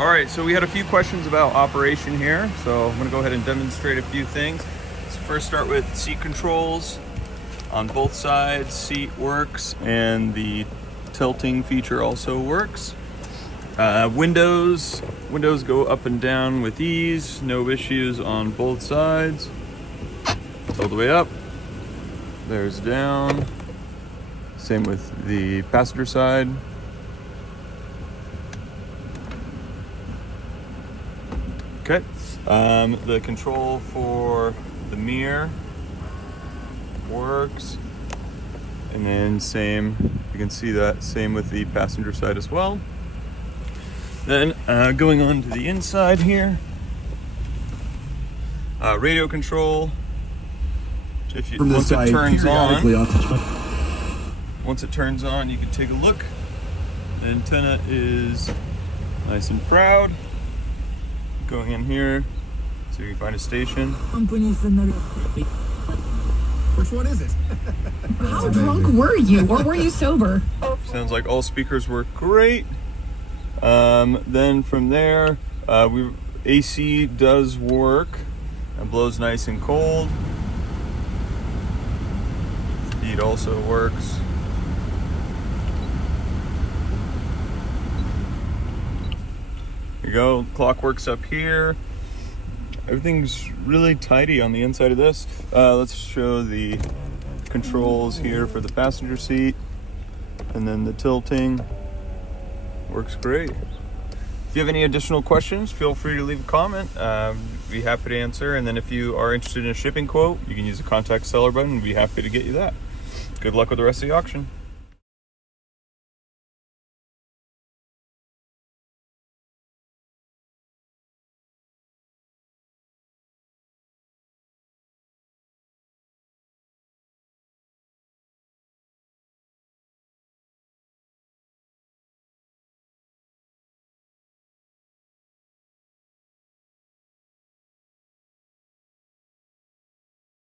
All right, so we had a few questions about operation here, so I'm gonna go ahead and demonstrate a few things. Let's first start with seat controls. On both sides, seat works, and the tilting feature also works. Windows go up and down with ease, no issues on both sides. All the way up, there's down. Same with the passenger side. Okay, the control for the mirror works, and then same, you can see that same with the passenger side as well. Then going on to the inside here, radio control. If you, once it turns on, you can take a look. The antenna is nice and proud. Going in here, so you can find a station. Which one is it? How drunk were you, or were you sober? Sounds like all speakers work great. Then from there, AC does work and blows nice and cold. Heat also works. Here you go, clock works up here. Everything's really tidy on the inside of this. Let's show the controls here for the passenger seat, and then the tilting works great. If you have any additional questions, feel free to leave a comment. Be happy to answer. And then if you are interested in a shipping quote, you can use the contact seller button. We'd be happy to get you that. Good luck with the rest of the auction.